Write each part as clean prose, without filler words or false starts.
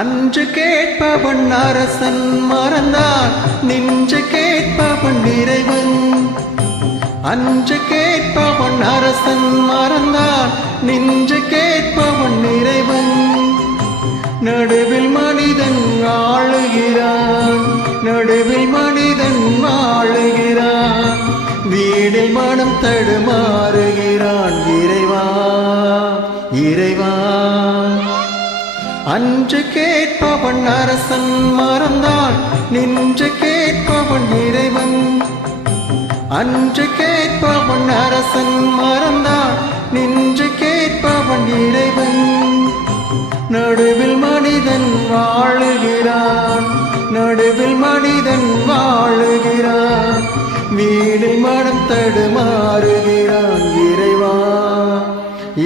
அன்று கேட்பவன் அரசன் மறந்தான், நின்று கேட்பவன் இறைவன். அன்று கேட்பவன் அரசன் மறந்தான், நின்று கேட்பவன் இறைவன். நடுவில் மனிதன் ஆளுகிறான், நடுவில் மனிதன் ஆளுகிறான். வீடில் மனம் தடுமாறுகிறான். இறைவா இறைவா. அன்று கேட்பவன் அரசன் மறந்தான், நின்று கேட்பவன் இறைவன். அன்று கேட்பவன் அரசன் மறந்தான், நின்று கேட்பவன் இறைவன். நடுவில் மனிதன் வாழுகிறான், நடுவில் மனிதன் வாழுகிறான். வீடில் மனம் தடுமாறுகிறான். இறைவா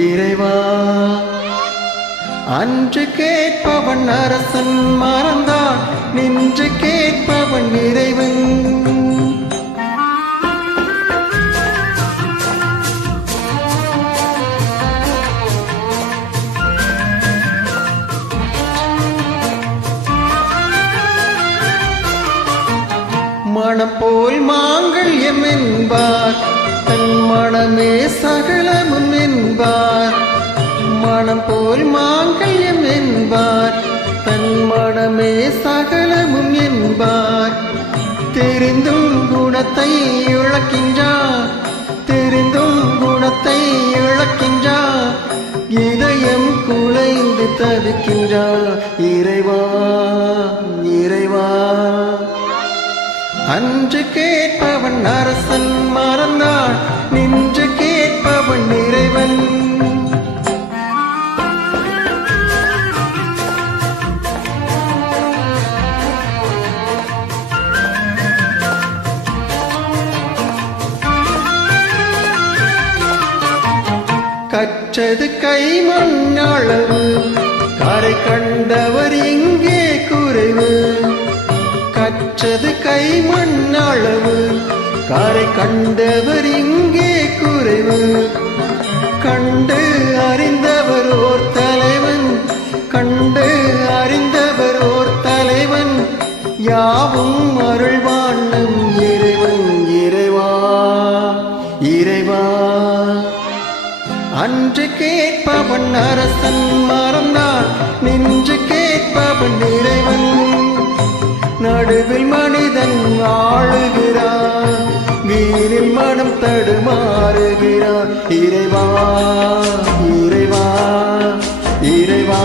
இறைவா. அன்று கேட்பவன் அரசன் மறந்தான், நின்று கேட்பவன் இறைவன். மனம் போல் மாங்கல்யம் என்பார், தன் மனமே சகலமும் என்பார். மனம் போல் மாங்கல்யம் என்பார், தன் மனமே சகலமும் என்பார். தெரிந்தும் குணத்தை இழக்கின்றார், தெரிந்தும் குணத்தை இழக்கின்றார். இதயம் குலைந்து தவிக்கின்றார். இறைவா இறைவா. அன்று கேட்பவன் அரசன் மறந்தான், நின்று கேட்பவன் இறைவன். கற்றது கைமண் அளவு, கரை கண்டவர் இங்கே குறைவு. கற்றது கைமண் அளவு, கரை கண்டவர் இங்கே குறைவு. கண்டு அறிந்தவர் ஓர் தலைவன், கண்டு அறிந்தவர் ஓர் தலைவன். யாவும் அருள்வான் நம் இறைவன். இறைவா இறைவா. அன்று கேட்பவன் அரசன் மறந்தான், நின்று கேட்பவன் இறைவன். நடுவில் மனிதன் ஆளுகிறான், வீரில் மனம் தடுமாறுகிறான். இறைவா இறைவா இறைவா.